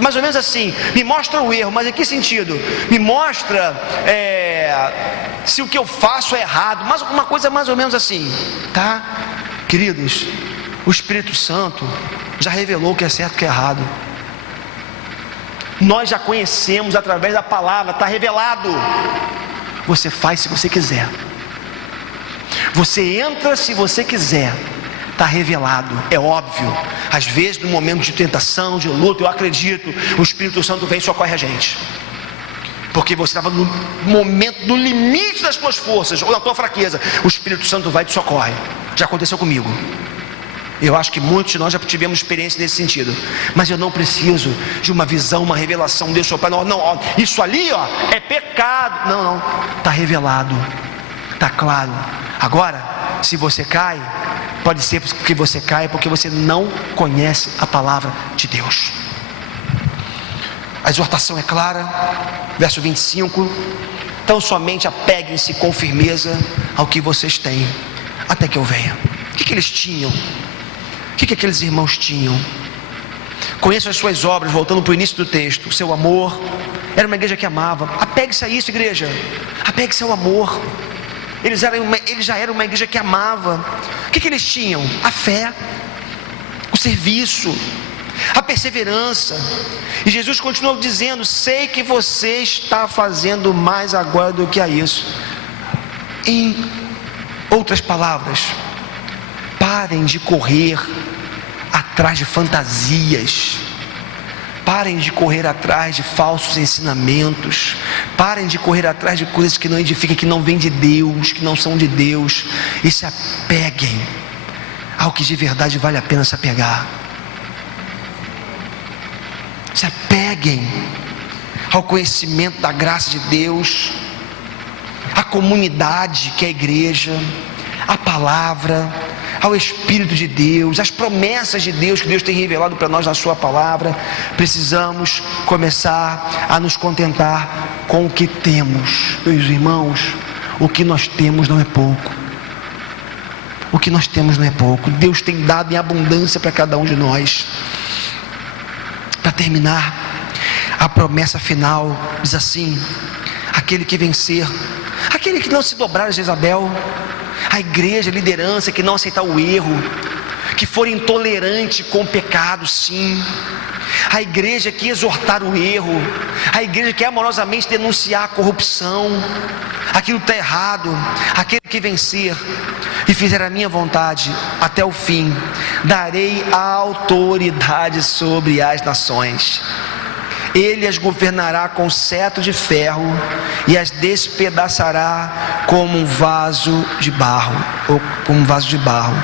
Mais ou menos assim, me mostra o erro, mas em que sentido? Me mostra se o que eu faço é errado, mas uma coisa mais ou menos assim, tá? Queridos, o Espírito Santo já revelou o que é certo e o que é errado. Nós já conhecemos através da palavra, está revelado. Você faz se você quiser, você entra se você quiser. Está revelado, é óbvio. Às vezes no momento de tentação, de luta, eu acredito, o Espírito Santo vem e socorre a gente, porque você estava no momento, no limite das tuas forças, ou da tua fraqueza, o Espírito Santo vai e te socorre. Já aconteceu comigo. Eu acho que muitos de nós já tivemos experiência nesse sentido. Mas eu não preciso de uma visão, uma revelação. Deus soprar, não, isso ali é pecado. Não, está revelado, está claro. Agora, se você cai, pode ser que você caia porque você não conhece a palavra de Deus. A exortação é clara, verso 25: então somente apeguem-se com firmeza ao que vocês têm, até que eu venha. O que eles tinham? O que aqueles irmãos tinham? Conheçam as suas obras, voltando para o início do texto. O seu amor, era uma igreja que amava. Apegue-se a isso, igreja, apegue-se ao amor. Eles já eram uma igreja que amava. O que eles tinham? A fé, o serviço, a perseverança. E Jesus continuou dizendo: sei que você está fazendo mais agora do que a isso. Em outras palavras, parem de correr atrás de fantasias, parem de correr atrás de falsos ensinamentos, parem de correr atrás de coisas que não edificam, que não vêm de Deus, que não são de Deus, e se apeguem ao que de verdade vale a pena se apegar. Se apeguem ao conhecimento da graça de Deus, à comunidade que é a igreja, à palavra, ao Espírito de Deus, às promessas de Deus que Deus tem revelado para nós na sua palavra. Precisamos começar a nos contentar com o que temos. Meus irmãos, o que nós temos não é pouco. O que nós temos não é pouco. Deus tem dado em abundância para cada um de nós. Para terminar, a promessa final diz assim: aquele que vencer, aquele que não se dobrar a Jezabel, a igreja, a liderança que não aceitar o erro, que for intolerante com o pecado, sim. A igreja que exortar o erro, a igreja que amorosamente denunciar a corrupção, aquilo que está errado. Aquele que vencer e fizer a minha vontade até o fim, darei autoridade sobre as nações. Ele as governará com cetro de ferro e as despedaçará como um vaso de barro, ou como um vaso de barro.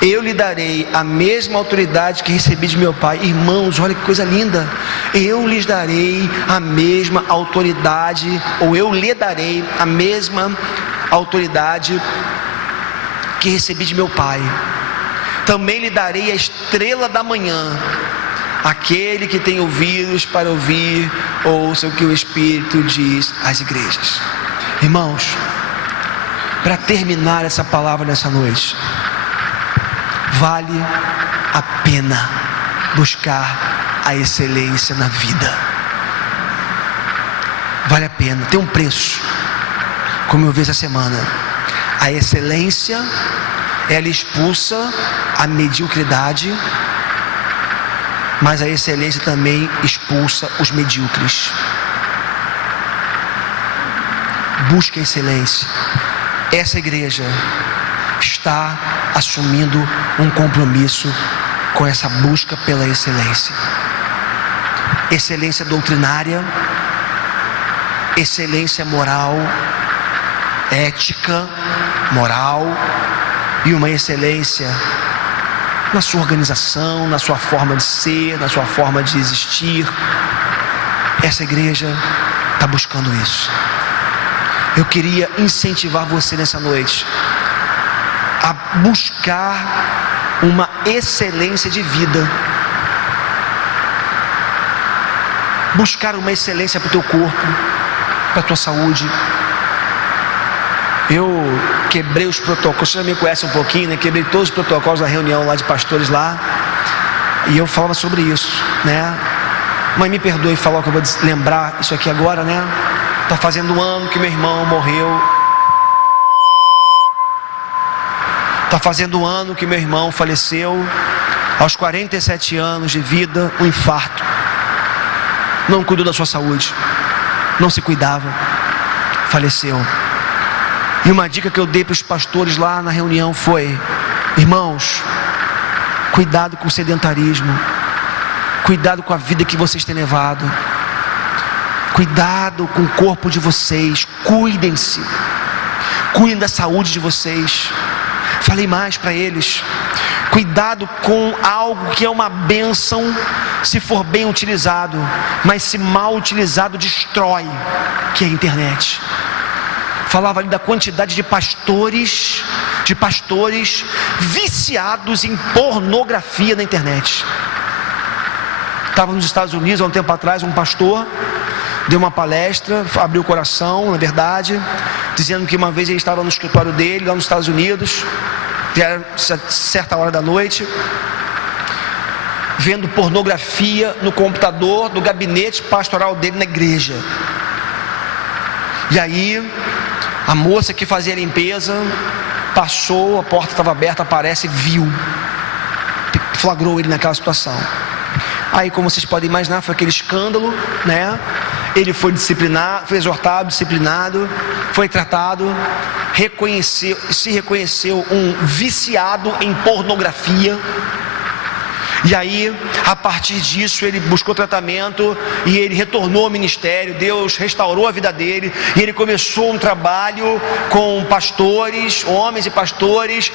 Eu lhe darei a mesma autoridade que recebi de meu Pai. Irmãos, olha que coisa linda. Eu lhes darei a mesma autoridade, ou eu lhe darei a mesma autoridade que recebi de meu Pai. Também lhe darei a estrela da manhã. Aquele que tem ouvidos para ouvir, ouça o que o Espírito diz às igrejas. Irmãos, para terminar essa palavra nessa noite, vale a pena buscar a excelência na vida. Vale a pena, tem um preço. Como eu vi essa semana, a excelência, ela expulsa a mediocridade, mas a excelência também expulsa os medíocres. Busque a excelência. Essa igreja está assumindo um compromisso com essa busca pela excelência. Excelência doutrinária, excelência moral, ética, moral, e uma excelência na sua organização, na sua forma de ser, na sua forma de existir. Essa igreja está buscando isso. Eu queria incentivar você nessa noite a buscar uma excelência de vida. Buscar uma excelência para o teu corpo, para a tua saúde. Eu quebrei os protocolos, você já me conhece um pouquinho, né? Quebrei todos os protocolos da reunião lá de pastores lá, e eu falava sobre isso, né? Mãe, me perdoe falar que eu vou lembrar isso aqui agora, né? Está fazendo um ano que meu irmão morreu. Está fazendo um ano que meu irmão faleceu, aos 47 anos de vida, um infarto. Não cuidou da sua saúde, não se cuidava, faleceu. E uma dica que eu dei para os pastores lá na reunião foi: irmãos, cuidado com o sedentarismo, cuidado com a vida que vocês têm levado, cuidado com o corpo de vocês, cuidem-se, cuidem da saúde de vocês. Falei mais para eles: cuidado com algo que é uma bênção se for bem utilizado, mas se mal utilizado destrói, que é a internet. Falava ali da quantidade de pastores viciados em pornografia na internet. Estava nos Estados Unidos há um tempo atrás, um pastor deu uma palestra, abriu o coração, na verdade, dizendo que uma vez ele estava no escritório dele, lá nos Estados Unidos, já era certa hora da noite, vendo pornografia no computador do gabinete pastoral dele na igreja. E aí, a moça que fazia a limpeza passou, a porta estava aberta, aparece, viu, flagrou ele naquela situação. Aí, como vocês podem imaginar, foi aquele escândalo, né? Ele foi disciplinado, foi exortado, disciplinado, foi tratado, se reconheceu um viciado em pornografia. E aí, a partir disso, ele buscou tratamento e ele retornou ao ministério. Deus restaurou a vida dele e ele começou um trabalho com pastores, homens e pastores,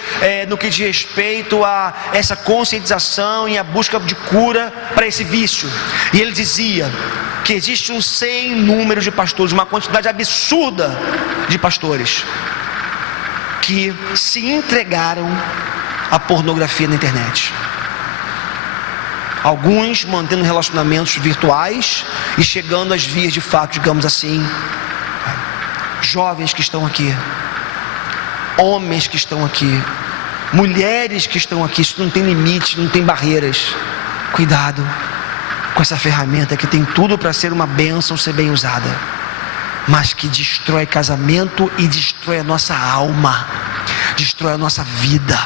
no que diz respeito a essa conscientização e a busca de cura para esse vício. E ele dizia que existe um sem número de pastores, uma quantidade absurda de pastores que se entregaram à pornografia na internet. Alguns mantendo relacionamentos virtuais e chegando às vias de fato, digamos assim. Jovens que estão aqui, homens que estão aqui, mulheres que estão aqui. Isso não tem limite, não tem barreiras. Cuidado com essa ferramenta que tem tudo para ser uma bênção, ser bem usada, mas que destrói casamento e destrói a nossa alma, destrói a nossa vida.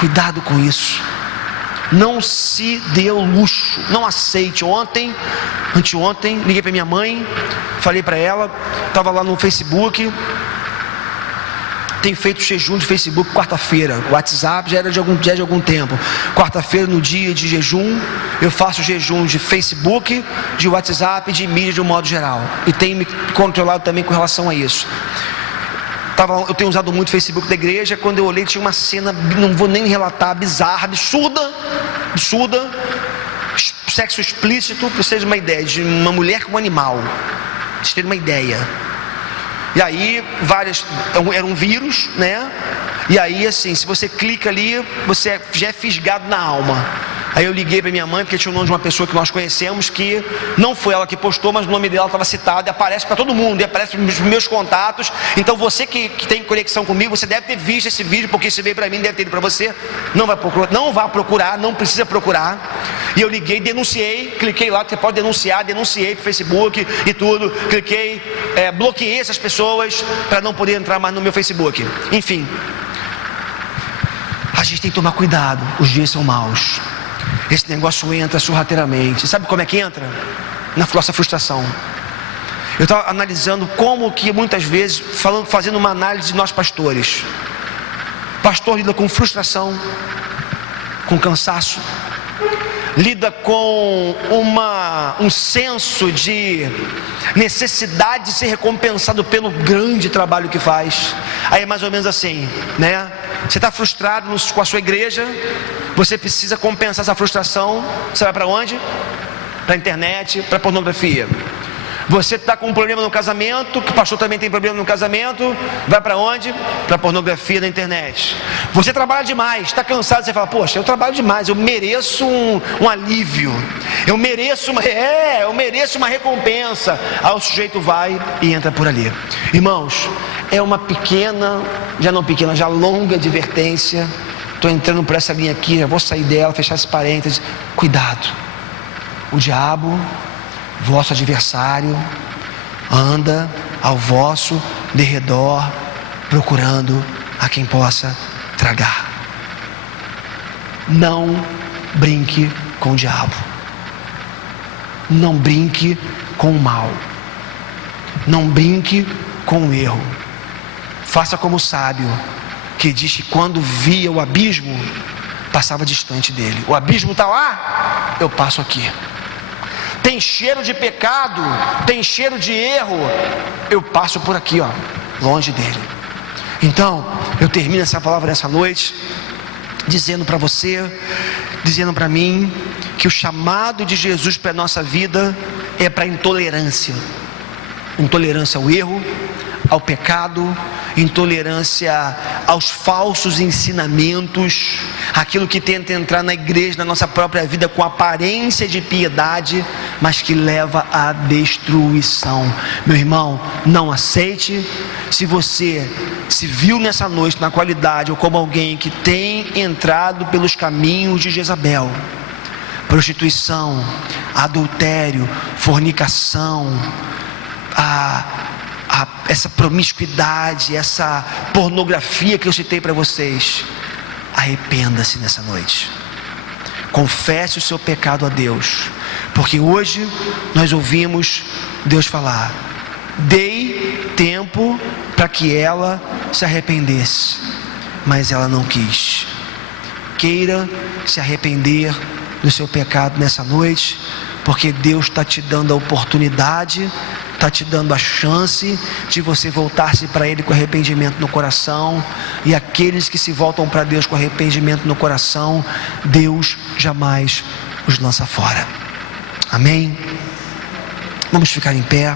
Cuidado com isso. Não se dê o luxo, não aceite. Anteontem, liguei para minha mãe, falei para ela, estava lá no Facebook, tenho feito jejum de Facebook quarta-feira, o WhatsApp já era de algum tempo. Quarta-feira, no dia de jejum, eu faço jejum de Facebook, de WhatsApp, de mídia de um modo geral, e tenho me controlado também com relação a isso. Eu tenho usado muito o Facebook da igreja. Quando eu olhei, tinha uma cena, não vou nem relatar, bizarra, absurda, sexo explícito, para vocês terem uma ideia, de uma mulher com um animal, para vocês terem uma ideia. E aí, era um vírus, né? E aí, assim, se você clica ali, você já é fisgado na alma. Aí eu liguei para minha mãe, porque tinha o nome de uma pessoa que nós conhecemos, que não foi ela que postou, mas o nome dela estava citado, e aparece para todo mundo, e aparece nos meus contatos. Então você que tem conexão comigo, você deve ter visto esse vídeo, porque se veio para mim, deve ter ido para você. Não vá procurar, não precisa procurar. E eu liguei, denunciei, cliquei lá, que você pode denunciar, denunciei para o Facebook e tudo, cliquei, bloqueei essas pessoas para não poder entrar mais no meu Facebook. Enfim, a gente tem que tomar cuidado, os dias são maus. Esse negócio entra sorrateiramente. Sabe como é que entra? Na nossa frustração. Eu estava analisando como que muitas vezes, fazendo uma análise de nós pastores. Pastor lida com frustração, com cansaço, lida com um senso de necessidade de ser recompensado pelo grande trabalho que faz. Aí é mais ou menos assim, né? Você está frustrado com a sua igreja, você precisa compensar essa frustração. Você vai para onde? Para a internet, para a pornografia. Você está com um problema no casamento, que o pastor também tem problema no casamento, vai para onde? Para a pornografia da internet. Você trabalha demais, está cansado, você fala, poxa, eu trabalho demais, eu mereço um alívio, eu mereço uma recompensa. Aí o sujeito vai e entra por ali. Irmãos, é uma já longa advertência. Estou entrando por essa linha aqui, já vou sair dela, fechar esse parênteses. Cuidado, o diabo, vosso adversário, anda ao vosso derredor, procurando a quem possa tragar. Não brinque com o diabo, não brinque com o mal, não brinque com o erro. Faça como o sábio, que diz que quando via o abismo, passava distante dele. O abismo está lá, eu passo aqui. Tem cheiro de pecado, tem cheiro de erro, eu passo por aqui, longe dele. Então, eu termino essa palavra nessa noite, dizendo para você, dizendo para mim, que o chamado de Jesus para a nossa vida é para intolerância. Intolerância ao erro, ao pecado, intolerância aos falsos ensinamentos, aquilo que tenta entrar na igreja, na nossa própria vida com aparência de piedade, mas que leva à destruição. Meu irmão, não aceite. Se você se viu nessa noite na qualidade ou como alguém que tem entrado pelos caminhos de Jezabel, prostituição, adultério, fornicação, essa promiscuidade, essa pornografia que eu citei para vocês, arrependa-se nessa noite, confesse o seu pecado a Deus, porque hoje nós ouvimos Deus falar: dei tempo para que ela se arrependesse, mas ela não quis. Queira se arrepender do seu pecado nessa noite, porque Deus está te dando a oportunidade, está te dando a chance de você voltar-se para Ele com arrependimento no coração. E aqueles que se voltam para Deus com arrependimento no coração, Deus jamais os lança fora. Amém? Vamos ficar em pé.